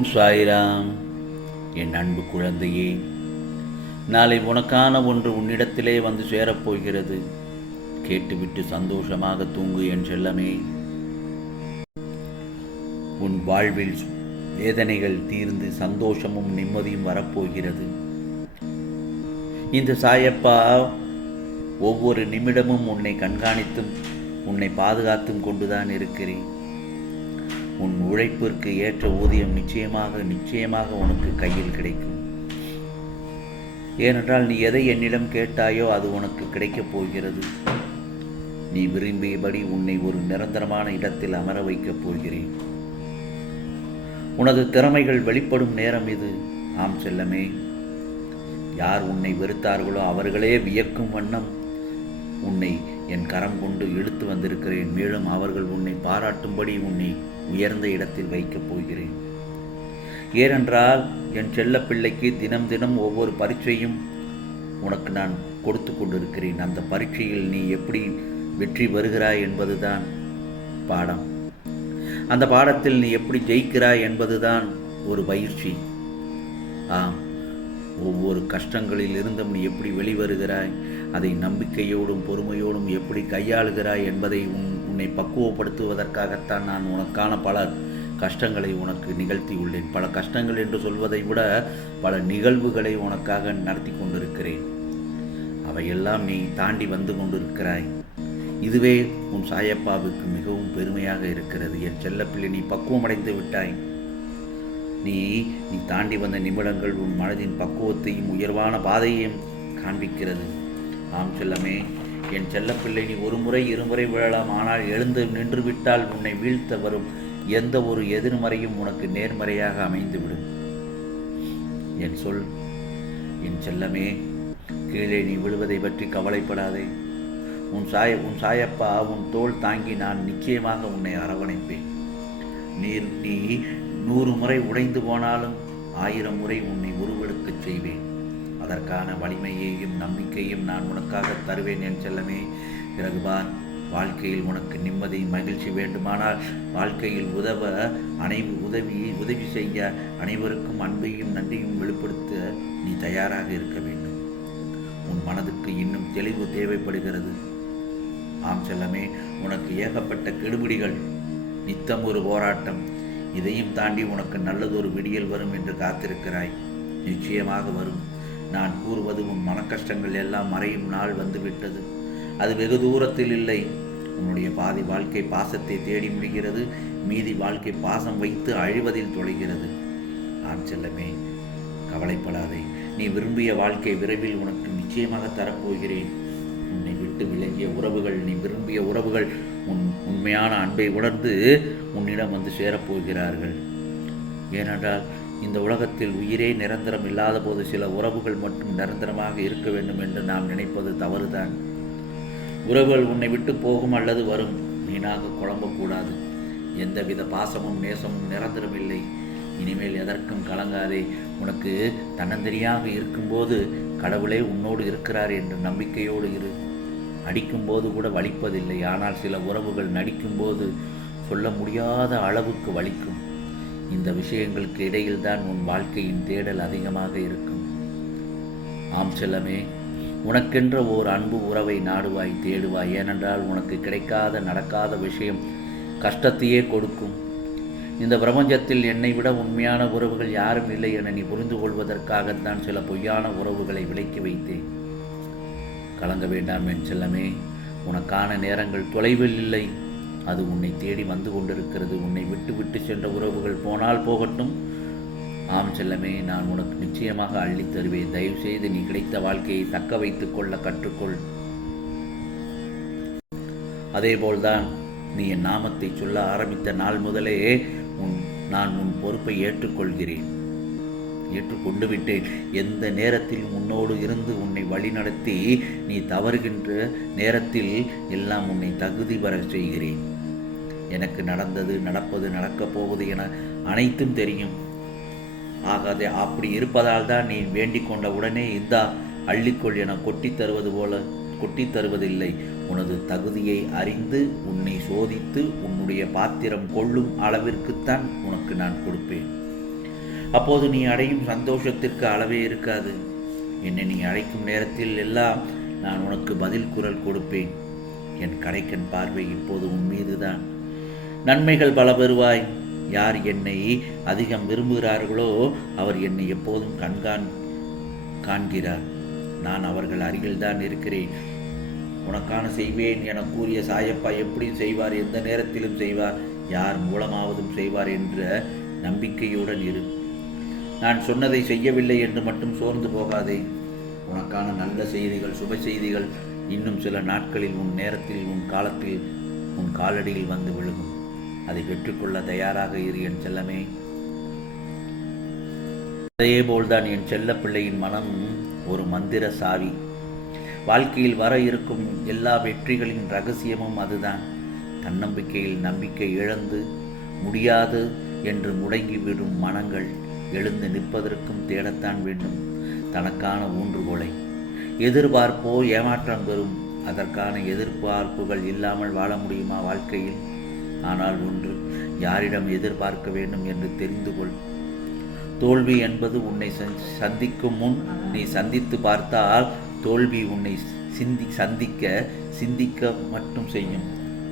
ஓம் சாய்ராம் என் அன்பு குழந்தையே நாளை உனக்கான ஒன்று உன்னிடத்திலே வந்து சேரப்போகிறது. கேட்டுவிட்டு சந்தோஷமாக தூங்கு என் செல்லமே. உன் வாழ்வில் வேதனைகள் தீர்ந்து சந்தோஷமும் நிம்மதியும் வரப்போகிறது. இந்த சாயப்பா ஒவ்வொரு நிமிடமும் உன்னை கண்காணித்தும் உன்னை பாதுகாத்தும் கொண்டுதான் இருக்கிறேன். உன் உழைப்பிற்கு ஏற்ற ஊதியம் நிச்சயமாக நிச்சயமாக உனக்கு கையில் கிடைக்கும். ஏனென்றால் நீ எதை என்னிடம் கேட்டாயோ அது உனக்கு கிடைக்கப் போகிறது. நீ விரும்பியபடி உன்னை ஒரு நிரந்தரமான இடத்தில் அமர வைக்கப் போகிறேன். உனது திறமைகள் வெளிப்படும் நேரம் இது. ஆம் செல்லமே. யார் உன்னை வெறுத்தார்களோ அவர்களே வியக்கும் வண்ணம். உன்னை என் கரம் கொண்டு இழுத்து வந்திருக்கிறேன். மேலும் அவர்கள் உன்னை பாராட்டும்படி உன்னை உயர்ந்த இடத்தில் வைக்கப் போகிறேன். ஏனென்றால் என் செல்ல பிள்ளைக்கு தினம் தினம் ஒவ்வொரு பரீட்சையும் உனக்கு நான் கொடுத்து கொண்டிருக்கிறேன். அந்த பரீட்சையில் நீ எப்படி வெற்றி வருகிறாய் என்பதுதான் பாடம். அந்த பாடத்தில் நீ எப்படி ஜெயிக்கிறாய் என்பதுதான் ஒரு பயிற்சி. ஆம். ஒவ்வொரு கஷ்டங்களில் இருந்தும் நீ எப்படி வெளிவருகிறாய்? அதை நம்பிக்கையோடும் பொறுமையோடும் எப்படி கையாளுகிறாய் என்பதை உன் உன்னை பக்குவப்படுத்துவதற்காகத்தான் நான் உனக்கான பல கஷ்டங்களை உனக்கு நிகழ்த்தி உள்ளேன் பல கஷ்டங்கள் என்று சொல்வதை விட பல நிகழ்வுகளை உனக்காக நடத்தி கொண்டிருக்கிறேன். அவையெல்லாம் நீ தாண்டி வந்து கொண்டிருக்கிறாய். இதுவே உன் சாயப்பாவுக்கு மிகவும் பெருமையாக இருக்கிறது. என் செல்லப்பிள்ளை நீ பக்குவமடைந்து விட்டாய். நீ நீ தாண்டி வந்த நிமிடங்கள் உன் மனதின் பக்குவத்தையும் உயர்வான பாதையையும் காண்பிக்கிறது. ஆம் செல்லமே என் செல்லப்பிள்ளை நீ ஒரு முறை இருமுறை விழலாம் ஆனால் எழுந்து நின்று விட்டால் உன்னை வீழ்த்த வரும் எந்த ஒரு எதிர்மறையும் உனக்கு நேர்மறையாக அமைந்துவிடும். என் சொல் என் செல்லமே கீழே நீ விழுவதை பற்றி கவலைப்படாதே. உன் சாய உன் சாயப்பா உன் தோல் தாங்கி நான் நிச்சயமாக உன்னை அரவணைப்பேன். நீர் நீ நூறு முறை உடைந்து போனாலும் ஆயிரம் முறை உன்னை உருவெடுக்கச் செய்வேன். அதற்கான வலிமையையும் நம்பிக்கையும் நான் உனக்காக தருவேன் என் செல்லமே. பிறகு பார் வாழ்க்கையில் உனக்கு நிம்மதி மகிழ்ச்சி வேண்டுமானால் வாழ்க்கையில் உதவ அனை உதவி உதவி செய்ய அனைவருக்கும் அன்பையும் நன்றியும் வெளிப்படுத்த நீ தயாராக இருக்க வேண்டும். உன் மனதுக்கு இன்னும் தெளிவு தேவைப்படுகிறது. ஆம் செல்லமே உனக்கு ஏகப்பட்ட கெடுபிடிகள் நித்தம் ஒரு போராட்டம். இதையும் தாண்டி உனக்கு நல்லதொரு விடியல் வரும் என்று காத்திருக்கிறாய். நிச்சயமாக வரும். நான் கூறுவது உன் மனக்கஷ்டங்கள் எல்லாம் மறையும் நாள் வந்துவிட்டது. அது வெகு தூரத்தில் இல்லை. உன்னுடைய பாதி வாழ்க்கை பாசத்தை தேடி முடிகிறது. மீதி வாழ்க்கை பாசம் வைத்து அழிவதில் தொலைகிறது. ஆண் செல்லமே கவலைப்படாதே. நீ விரும்பிய வாழ்க்கை விரைவில் உனக்கு நிச்சயமாக தரப்போகிறேன். விட்டு விலகிய உறவுகள் நீ விரும்பிய உறவுகள் உன் உண்மையான அன்பை உணர்ந்து உன்னிடம் வந்து சேரப்போகிறார்கள் ஏனென்றால் இந்த உலகத்தில் உயிரே நிரந்தரம் இல்லாத போது சில உறவுகள் மட்டும் நிரந்தரமாக இருக்க வேண்டும் என்று நாம் நினைப்பது தவறுதான். உறவுகள் உன்னை விட்டு போகும் அல்லது வரும் வீணாக குழம்பக்கூடாது. எந்தவித பாசமும் நேசமும் நிரந்தரம் இல்லை இனிமேல் எதற்கும் கலங்காதே. உனக்கு தன்னந்தனியாக இருக்கும்போது கடவுளே உன்னோடு இருக்கிறார் என்ற நம்பிக்கையோடு இரு. நடிக்கும்போது கூட வலிப்பதில்லை. ஆனால் சில உறவுகள் நடிக்கும்போது சொல்ல முடியாத அளவுக்கு வலிக்கும். இந்த விஷயங்களுக்கு இடையில்தான் உன் வாழ்க்கையின் தேடல் அதிகமாக இருக்கும். ஆம் செல்லமே உனக்கென்ற ஓர் அன்பு உறவை நாடுவாய் தேடுவாய். ஏனென்றால் உனக்கு கிடைக்காத நடக்காத விஷயம் கஷ்டத்தையே கொடுக்கும். இந்த பிரபஞ்சத்தில் என்னை விட உண்மையான உறவுகள் யாரும் இல்லை என நீ புரிந்து கொள்வதற்காகத்தான் சில பொய்யான உறவுகளை விலக்கி வைத்தேன். கலங்க வேண்டாம் என் செல்லமே. உனக்கான நேரங்கள் தொலைவில் இல்லை. அது உன்னை தேடி வந்து கொண்டிருக்கிறது. உன்னை விட்டு விட்டு சென்ற உறவுகள் போனால் போகட்டும். ஆம் செல்லமே நான் உனக்கு நிச்சயமாக அள்ளித் தருவேன். தயவு செய்து நீ கிடைத்த வாழ்க்கையை தக்க வைத்துக் கொள்ள கற்றுக்கொள். அதேபோல்தான் நீ என் நாமத்தை சொல்ல ஆரம்பித்த நாள் முதலே உன் நான் உன் பொறுப்பை ஏற்றுக்கொள்கிறேன். ஏற்றுக்கொண்டு விட்டேன் எந்த நேரத்தில் உன்னோடு இருந்து உன்னை வழிநடத்தி நீ தவறுகின்ற நேரத்தில் எல்லாம் உன்னை தகுதி பெற செய்கிறேன். எனக்கு நடந்தது நடப்பது நடக்கப் போவது என அனைத்தும் தெரியும். ஆகாதே அப்படி இருப்பதால் தான் நீ வேண்டிக் கொண்ட உடனே இந்தா அள்ளிக்கொள் என கொட்டித் தருவது போல கொட்டி தருவதில்லை. உனது தகுதியை அறிந்து உன்னை சோதித்து உன்னுடைய பாத்திரம் கொள்ளும் அளவிற்குத்தான் உனக்கு நான் கொடுப்பேன். அப்போது நீ அடையும் சந்தோஷத்திற்கு அளவே இருக்காது. என்னை நீ அழைக்கும் நேரத்தில் எல்லாம் நான் உனக்கு பதில் குரல் கொடுப்பேன். என் கடைக்கன் பார்வை இப்போது உன் மீதுதான். நன்மைகள் பல பெறுவாய். யார் என்னை அதிகம் விரும்புகிறார்களோ அவர் என்னை எப்போதும் கண்காண் காண்கிறார். நான் அவர்கள் அருகில்தான் இருக்கிறேன். உனக்கான செய்வேன் என கூறிய சாயப்பா எப்படி செய்வார். எந்த நேரத்திலும் செய்வார். யார் மூலமாவதும் செய்வார் என்ற நம்பிக்கையுடன் இரு. நான் சொன்னதை செய்யவில்லை என்று மட்டும் சோர்ந்து போகாதே. உனக்கான நல்ல செய்திகள் சுப செய்திகள் இன்னும் சில நாட்களில் உன் நேரத்தில் உன் காலத்தில் உன் காலடியில் வந்து விழுகும். அதை பெற்றுக்கொள்ள தயாராக இரு என் செல்லமே. அதேபோல்தான் என் செல்ல பிள்ளையின் மனம் ஒரு மந்திர சாவி. வாழ்க்கையில் வர இருக்கும் எல்லா வெற்றிகளின் ரகசியமும் அதுதான். தன்னம்பிக்கையில் நம்பிக்கை இழந்து முடியாது என்று முடங்கிவிடும் மனங்கள். எழுந்து நிற்பதற்கும் தேடத்தான் வேண்டும். தனக்கான ஊன்றுகோலை. எதிர்பார்ப்போ ஏமாற்றம் பெறும். அதற்கான எதிர்பார்ப்புகள் இல்லாமல் வாழ முடியுமா வாழ்க்கையில்? ஆனால் ஒன்று யாரிடம் எதிர்பார்க்க வேண்டும் என்று தெரிந்து கொள். தோல்வி என்பது உன்னை சந்திக்கும் முன் நீ சந்தித்து பார்த்தால் தோல்வி உன்னை சிந்தி சந்திக்க சிந்திக்க மட்டும் செய்யும்.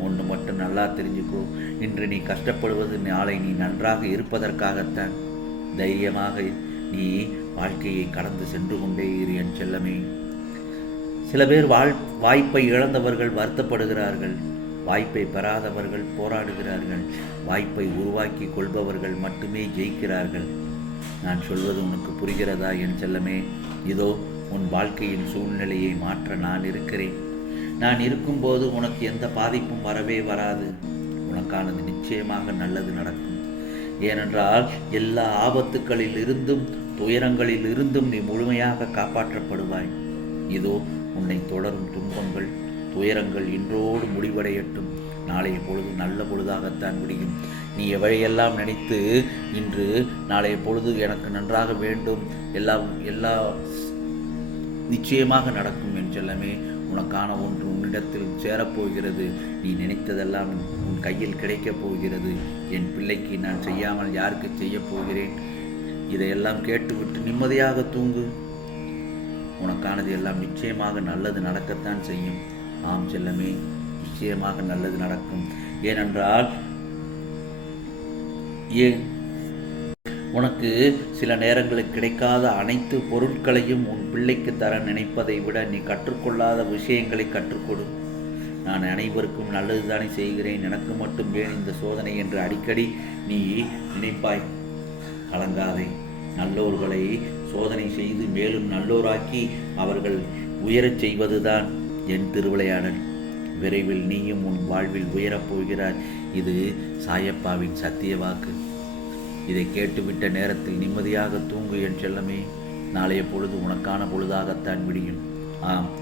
ஒன்று மட்டும் நல்லா தெரிஞ்சுக்கோ. இன்று நீ கஷ்டப்படுவது நாளை நீ நன்றாக இருப்பதற்காகத்தான். தைரியமாக நீ வாழ்க்கையை கடந்து சென்று கொண்டே இரு என் செல்லமே. சில பேர் வாழ் வாய்ப்பை இழந்தவர்கள் வருத்தப்படுகிறார்கள். வாய்ப்பை பெறாதவர்கள் போராடுகிறார்கள். வாய்ப்பை உருவாக்கி கொள்பவர்கள் மட்டுமே ஜெயிக்கிறார்கள். நான் சொல்வது உனக்கு புரிகிறதா என் செல்லமே? இதோ உன் வாழ்க்கையின் சூழ்நிலையை மாற்ற நான் இருக்கிறேன். நான் இருக்கும்போது உனக்கு எந்த பாதிப்பும் வரவே வராது. உனக்கானது நிச்சயமாக நல்லது நடக்கும். ஏனென்றால் எல்லா ஆபத்துக்களில் இருந்தும் துயரங்களில் இருந்தும் நீ முழுமையாக காப்பாற்றப்படுவாய். இதோ உன்னை தொடரும் துன்பங்கள் துயரங்கள் இன்றோடு முடிவடையட்டும். நாளைய பொழுது நல்ல பொழுதாகத்தான் முடியும் நீ எவையெல்லாம் நினைத்து இன்று நாளைய பொழுது எனக்கு நன்றாக வேண்டும் எல்லாம் எல்லா நிச்சயமாக நடக்கும் என் செல்லமே உனக்கான ஒன்று உன்னிடத்தில் சேரப்போகிறது. நீ நினைத்ததெல்லாம் கையில் கிடைக்கப் போகிறது. என் பிள்ளைக்கு நான் செய்யாமல் யாருக்கு செய்யப் போகிறேன்? இதையெல்லாம் கேட்டுவிட்டு நிம்மதியாக தூங்கு. உனக்கானது எல்லாம் நிச்சயமாக நல்லது நடக்கத்தான் செய்யும். ஆம் செல்லமே நிச்சயமாக நல்லது நடக்கும். ஏனென்றால் ஏன் உனக்கு சில நேரங்களில் கிடைக்காத அனைத்து பொருட்களையும் உன் பிள்ளைக்கு தர நினைப்பதை விட நீ கற்றுக்கொள்ளாத விஷயங்களை கற்றுக்கொடு. நான் அனைவருக்கும் நல்லதுதானே செய்கிறேன். எனக்கு மட்டும் ஏன் இந்த சோதனை என்று அடிக்கடி நீ நினைப்பாய்? கலங்காதே. நல்லோர்களை சோதனை செய்து மேலும் நல்லோராக்கி அவர்கள் உயரச் செய்வதுதான் என் திருவிளையாடல். விரைவில் நீயும் உன் வாழ்வில் உயரப் போகிறாய். இது சாயப்பாவின் சத்திய வாக்கு. இதை கேட்டுவிட்ட நேரத்தில் நிம்மதியாக தூங்கு என் செல்லமே. நாளைய பொழுது உனக்கான பொழுதாகத்தான் விடியும். ஆம்